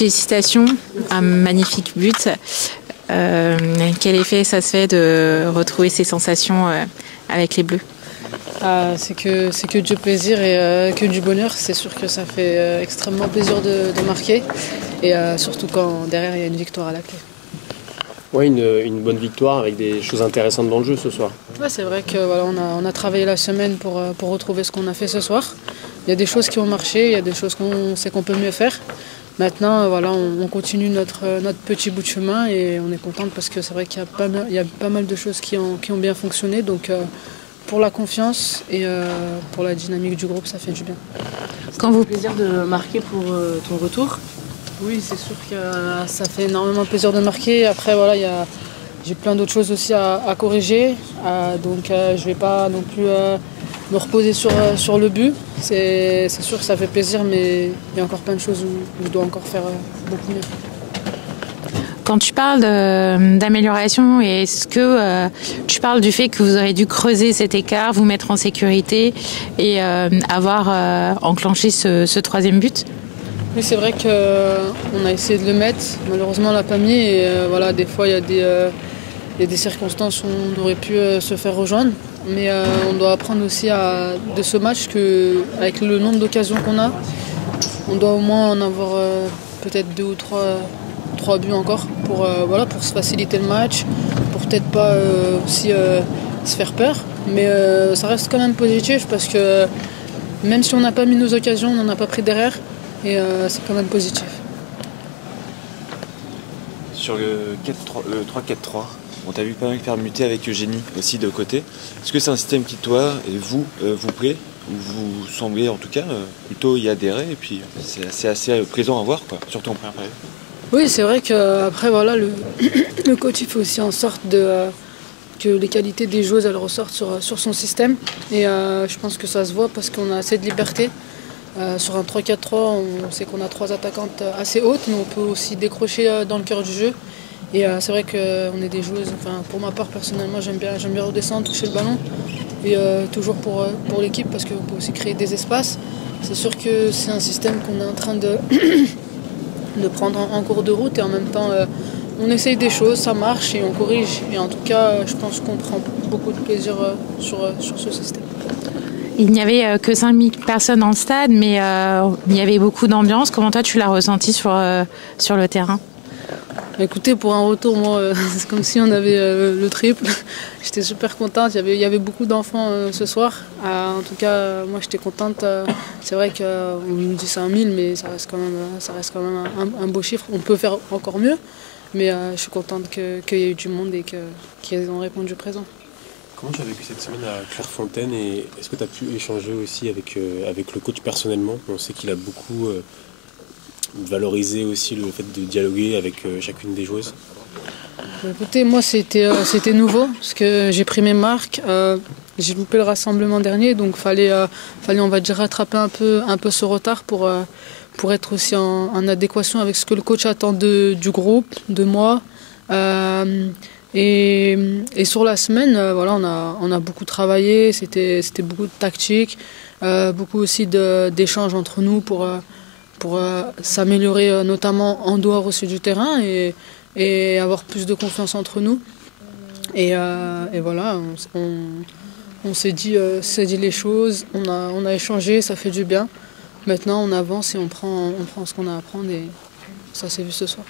Félicitations, un magnifique but. Quel effet ça se fait de retrouver ces sensations avec les Bleus? C'est que du plaisir et que du bonheur. C'est sûr que ça fait extrêmement plaisir de marquer et surtout quand derrière il y a une victoire à la clé. Ouais, une bonne victoire avec des choses intéressantes dans le jeu ce soir. Ouais, c'est vrai que voilà, on a travaillé la semaine pour retrouver ce qu'on a fait ce soir. Il y a des choses qui ont marché, il y a des choses qu'on sait qu'on peut mieux faire. Maintenant, voilà, on continue notre petit bout de chemin et on est contente parce que c'est vrai qu'il y a pas mal de choses qui ont bien fonctionné. Donc pour la confiance et pour la dynamique du groupe, ça fait du bien. Quand vous plaisir de marquer pour ton retour? Oui, c'est sûr que ça fait énormément plaisir de marquer. Après, voilà, j'ai plein d'autres choses aussi à corriger. Donc je ne vais pas non plus me reposer sur le but. C'est sûr que ça fait plaisir, mais il y a encore plein de choses où je dois encore faire beaucoup mieux. Quand tu parles d'amélioration, est-ce que tu parles du fait que vous aurez dû creuser cet écart, vous mettre en sécurité et avoir enclenché ce troisième but? Oui, c'est vrai qu'on a essayé de le mettre. Malheureusement, on ne l'a pas mis. Et voilà, des fois, il y a des circonstances où on aurait pu se faire rejoindre. Mais on doit apprendre aussi de ce match qu'avec le nombre d'occasions qu'on a, on doit au moins en avoir peut-être 2 ou 3 buts encore pour se faciliter le match, pour peut-être pas aussi se faire peur. Mais ça reste quand même positif parce que même si on n'a pas mis nos occasions, on n'en a pas pris derrière. Et c'est quand même positif. Sur le 3-4-3, on t'a vu pas mal faire muter avec Eugénie aussi de côté. Est-ce que c'est un système qui, toi et vous plaît? Ou vous semblez en tout cas plutôt y adhérer et puis c'est assez plaisant à voir, quoi, surtout en première période? Oui, c'est vrai qu'après voilà, le coach il fait aussi en sorte que les qualités des joueuses elles ressortent sur son système. Et je pense que ça se voit parce qu'on a assez de liberté. Sur un 3-4-3, on sait qu'on a 3 attaquantes assez hautes, mais on peut aussi décrocher dans le cœur du jeu. Et c'est vrai qu'on est des joueuses, enfin, pour ma part personnellement, j'aime bien redescendre, toucher le ballon. Et toujours pour l'équipe, parce qu'on peut aussi créer des espaces. C'est sûr que c'est un système qu'on est en train de prendre en cours de route et en même temps, on essaye des choses, ça marche et on corrige. Et en tout cas, je pense qu'on prend beaucoup de plaisir sur ce système. Il n'y avait que 5000 personnes dans le stade, mais il y avait beaucoup d'ambiance. Comment toi, tu l'as ressenti sur le terrain? Écoutez, pour un retour, moi, c'est comme si on avait le triple. J'étais super contente. Il y avait beaucoup d'enfants ce soir. En tout cas, moi, j'étais contente. C'est vrai qu'on nous dit 5000, mais ça reste quand même un beau chiffre. On peut faire encore mieux, mais je suis contente qu'il y ait eu du monde et qu'ils ont répondu présent. Comment tu as vécu cette semaine à Clairefontaine et est-ce que tu as pu échanger aussi avec le coach personnellement? On sait qu'il a beaucoup valorisé aussi le fait de dialoguer avec chacune des joueuses. Écoutez, moi c'était nouveau parce que j'ai pris mes marques. J'ai loupé le rassemblement dernier, donc fallait on va dire rattraper un peu ce retard pour être aussi en adéquation avec ce que le coach attend du groupe, de moi. Et sur la semaine, voilà, on a beaucoup travaillé, c'était beaucoup de tactique, beaucoup aussi d'échanges entre nous pour s'améliorer notamment en dehors aussi du terrain et avoir plus de confiance entre nous. Et voilà, on s'est dit les choses, on a échangé, ça fait du bien. Maintenant on avance et on prend ce qu'on a à prendre et ça s'est vu ce soir.